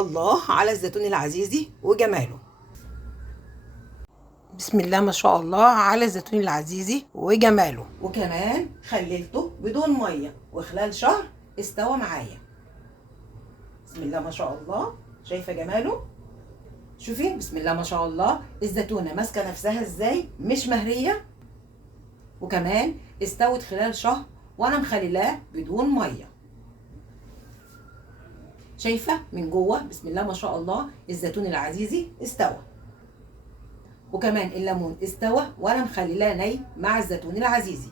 الله على الزيتون العزيزي وجماله. بسم الله ما شاء الله على الزيتون العزيزي وجماله، وكمان خللته بدون ميه وخلال شهر استوى معايا. بسم الله ما شاء الله، شايفه جماله؟ شوفي بسم الله ما شاء الله الزيتونه ماسكه نفسها ازاي، مش مهريه، وكمان استوت خلال شهر وانا مخللاه بدون ميه. شايفه من جوه بسم الله ما شاء الله الزيتون العزيزي استوى، وكمان الليمون استوى وانا مخللاه ني مع الزيتون العزيزي.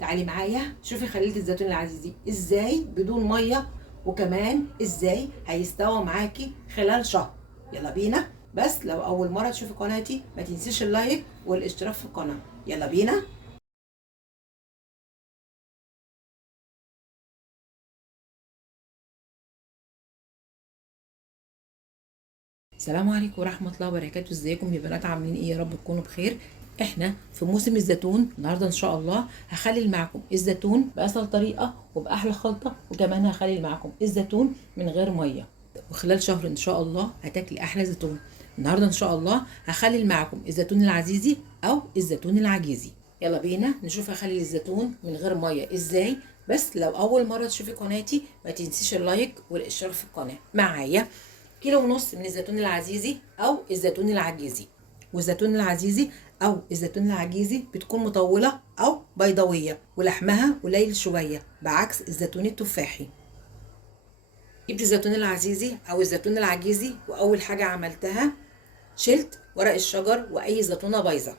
تعالي معايا شوفي خليت الزيتون العزيزي ازاي بدون ميه، وكمان ازاي هيستوى معاكي خلال شهر. يلا بينا، بس لو اول مره تشوفي قناتي ما تنسيش اللايك والاشتراك في القناه. يلا بينا. السلام عليكم ورحمة الله وبركاته. ازيكم يا بنات، عاملين ايه؟ يا رب تكونوا بخير. احنا في موسم الزيتون. النهارده ان شاء الله هخلل معاكم الزيتون بأسهل طريقة وبأحلى خلطة، وكمان هخلل معاكم الزيتون من غير مية، وخلال شهر ان شاء الله هتاكلي احلى زيتون. النهارده ان شاء الله هخلل معاكم الزيتون العزيزي او الزيتون العجيزي. يلا بينا نشوف هخلي الزيتون من غير مية ازاي. بس لو اول مرة تشوفي قناتي ما تنسيش اللايك والاشتراك في القناة. معايا كيلو ونص من الزيتون العزيزي او الزيتون العجيزي. والزيتون العزيزي او الزيتون العجيزي بتكون مطولة او بيضاوية ولحمها قليل شوية، بعكس الزيتون التفاحي. جبت الزيتون العزيزي او الزيتون العجيزي، واول حاجة عملتها شلت ورق الشجر واي زيتونة بايظة،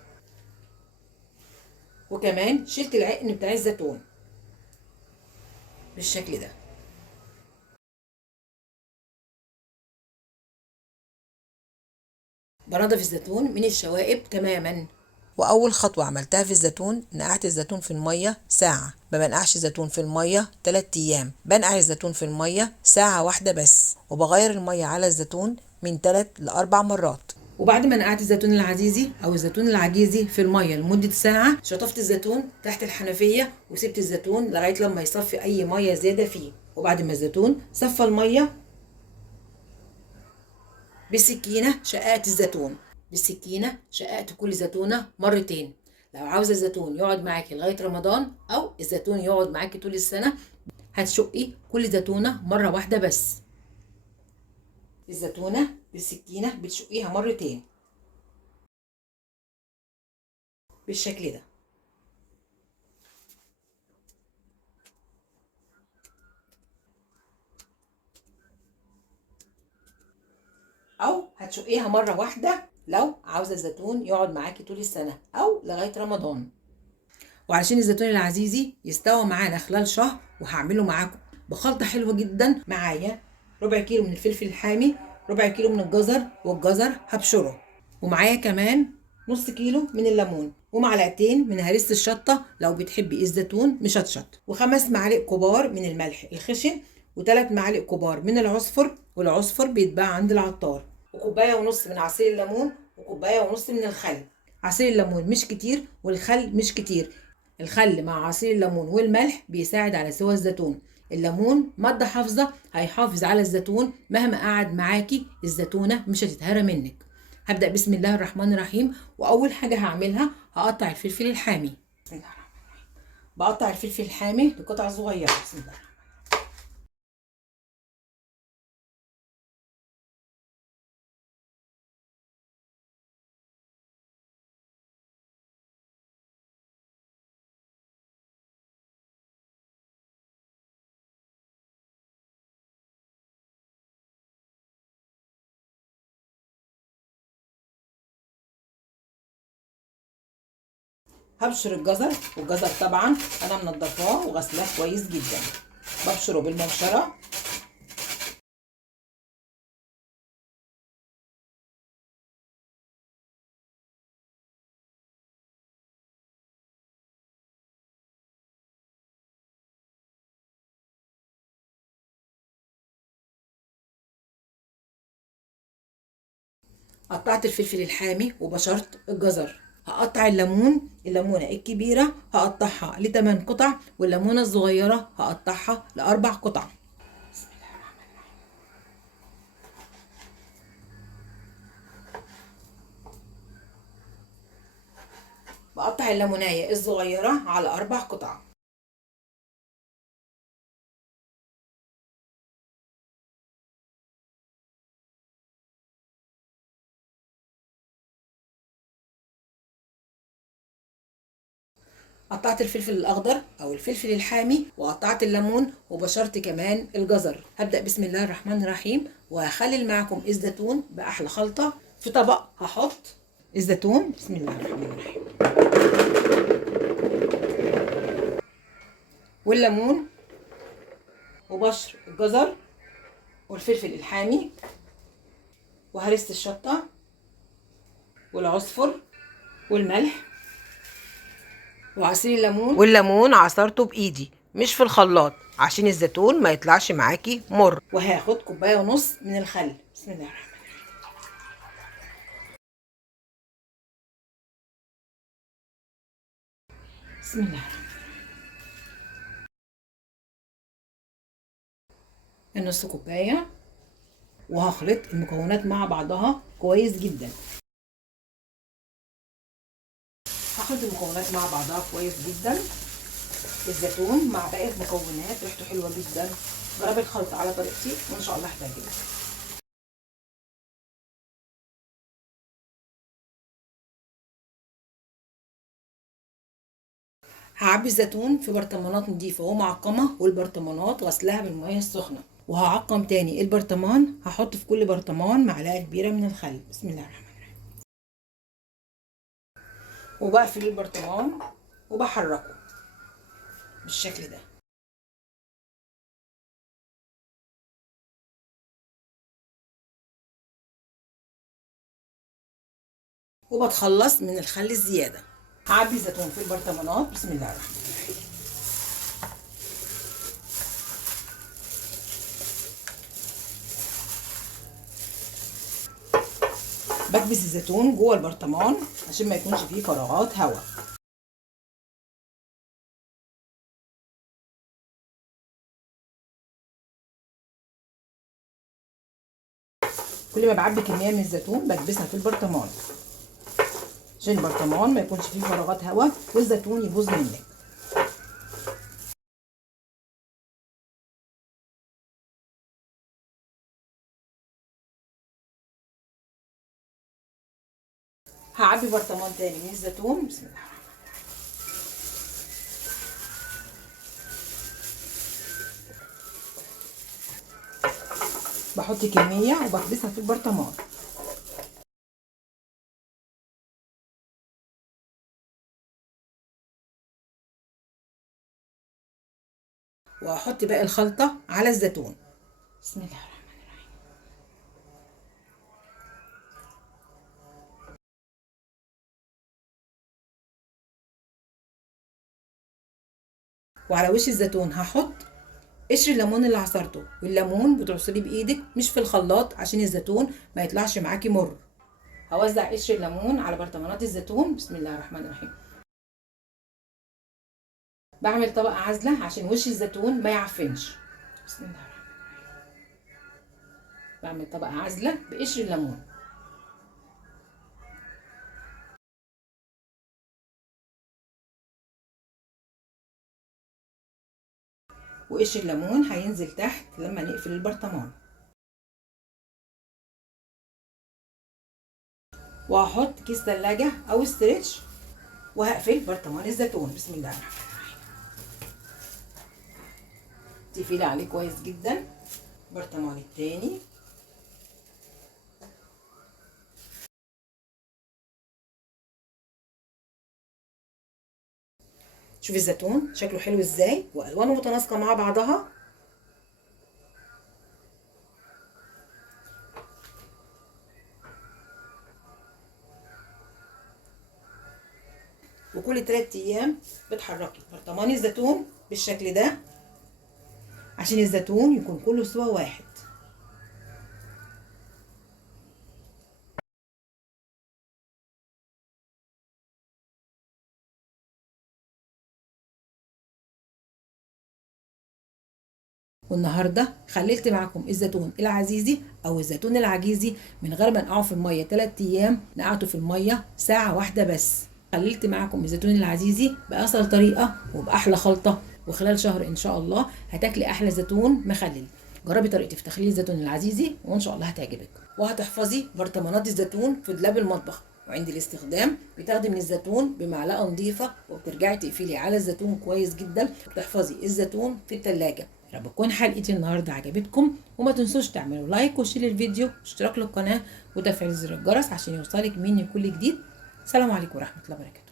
وكمان شلت العقن بتاع الزيتون بالشكل ده. بنضف الزيتون من الشوائب تماما. واول خطوه عملتها في الزيتون نقعت الزيتون في الميه ساعه. ما بنقعش الزيتون في الميه 3 ايام، بنقع الزيتون في الميه ساعه واحده بس، وبغير الميه على الزيتون من 3 ل 4 مرات. وبعد ما نقعت الزيتون العزيزي او الزيتون العجيزي في الميه لمده ساعه، شطفت الزيتون تحت الحنفيه وسبت الزيتون لغايه لما يصفي اي ميه زياده فيه. وبعد ما الزيتون صفى الميه، بالسكينة شققت الزيتون. بالسكينة شققت كل زيتونة مرتين. لو عاوزة الزيتون يقعد معاكي لغاية رمضان أو الزيتون يقعد معاكي طول السنة، هتشقي كل زيتونة مرة واحدة بس. الزيتونة بالسكينة بتشقيها مرتين بالشكل ده، أو هتشقيها مرة واحدة لو عاوزة الزيتون يقعد معاكي طول السنة أو لغاية رمضان. وعشان الزيتون العزيزي يستوى معانا خلال شهر، وهعمله معاكم بخلطة حلوة جدا. معايا ربع كيلو من الفلفل الحامي، ربع كيلو من الجزر، والجزر هبشره، ومعايا كمان نص كيلو من الليمون، ومعلقتين من هريسة الشطة لو بتحبي الزيتون مشطشط، وخمس معالق كبار من الملح الخشن، وثلاث معالق كبار من العصفر، والعصفر بيتباع عند العطار، وكوباية ونص من عصير الليمون، وكوباية ونص من الخل. عصير الليمون مش كتير والخل مش كتير. الخل مع عصير الليمون والملح بيساعد على سوى الزيتون. الليمون مادة حافظة هيحافظ على الزيتون، مهما قعد معاكي الزيتونة مش هتتهرى منك. هبدأ بسم الله الرحمن الرحيم. وأول حاجة هعملها هقطع الفلفل الحامي. بسم الله الرحمن الرحيم. بقطع الفلفل الحامي لقطع صغيرة. بسم الله. هبشر الجزر، والجزر طبعا انا منضفاه وغسلاه كويس جدا، ببشره بالمبشره. قطعت الفلفل الحامي وبشرت الجزر. هقطع الليمونه الكبيره هقطعها ل8 قطع، والليمونه الصغيره هقطعها ل4 قطع. بسم الله الرحمن الرحيم. وهقطع الليمونايه الصغيره على 4 قطع. قطعت الفلفل الاخضر او الفلفل الحامي، وقطعت الليمون، وبشرت كمان الجزر. هبدا بسم الله الرحمن الرحيم، وهخلل معكم الزيتون باحلى خلطه. في طبق هحط الزيتون، بسم الله الرحمن الرحيم، والليمون، وبشر الجزر، والفلفل الحامي، وهرسة الشطه، والعصفر، والملح، وعصير الليمون. والليمون عصرته بايدي مش في الخلاط عشان الزيتون ما يطلعش معاكي مر. وهاخد كوبايه ونص من الخل، بسم الله الرحمن الرحيم. بسم الله الرحمن الرحيم. النص كوبايه، وهخلط المكونات مع بعضها كويس جدا. هخلط المكونات مع بعضها كويس جدا. الزيتون مع باقي المكونات ريحته حلوه جدا. جربي الخلطه على طريقتي وان شاء الله هتعجبك. هعبي الزيتون في برطمانات نضيفه ومعقمه، والبرطمانات غسلها بالميه السخنه. وهعقم تاني البرطمان. هحط في كل برطمان معلقه كبيره من الخل، بسم الله الرحمن الرحيم، وبقفل البرطمان وبحركه بالشكل ده. وبتخلص من الخل الزياده. هعبي الزيتون في البرطمانات، بسم الله الرحمن الرحيم. بكبس الزيتون جوه البرطمان عشان ما يكونش فيه فراغات هواء. كل ما بعبي كميه من الزيتون بكبسها في البرطمان عشان البرطمان ما يكونش فيه فراغات هواء والزيتون يبوظ منك. هعبي برطمان تاني من الزيتون، بسم الله الرحمن الرحيم. بحط كميه وبكبسها في البرطمان. وهحط باقي الخلطه على الزيتون، بسم الله الرحمن الرحيم. وعلى وش الزيتون هحط قشر الليمون اللي عصرته. والليمون بتعصريه بايدك مش في الخلاط عشان الزيتون ما يطلعش معاكي مر. هوزع قشر الليمون على برطمانات الزيتون، بسم الله الرحمن الرحيم. بعمل طبقه عازله عشان وش الزيتون ما يعفنش، بسم الله الرحمن الرحيم. بعمل طبقه عازله بقشر الليمون. وقشر الليمون هينزل تحت لما نقفل البرطمان. وهحط كيس ثلاجه او استرتش، وهقفل برطمان الزيتون، بسم الله الرحمن الرحيم. تقفلي عليه كويس جدا. البرطمان التاني. شوفي الزيتون شكله حلو ازاي والوانه متناسقه مع بعضها. وكل 3 ايام بتحركي برطمان الزيتون بالشكل ده عشان الزيتون يكون كله سوا واحد. والنهارده خللت معاكم الزيتون العزيزي او الزيتون العجيزي من غير ما نقعه في الميه 3 ايام. نقعته في الميه ساعه واحده بس. خللت معكم الزيتون العزيزي بأسهل طريقة وبأحلى خلطة، وخلال شهر إن شاء الله هتاكلي أحلى زيتون مخلل. جربي طريقتي في تخليل الزيتون العزيزي وإن شاء الله هتعجبك. وهتحفظي برطمانات الزيتون في دولاب المطبخ، وعند الاستخدام بتاخدي من الزيتون بمعلقة نظيفة وبترجعي تقفلي على الزيتون كويس جدا، وبتحفظي الزيتون في التلاجة. يا رب تكون حلقتي النهارده عجبتكم، وما تنسوش تعملوا لايك وشير الفيديو واشتراك للقناة وتفعيل زر الجرس عشان يوصلك مني كل جديد. السلام عليكم ورحمة الله وبركاته.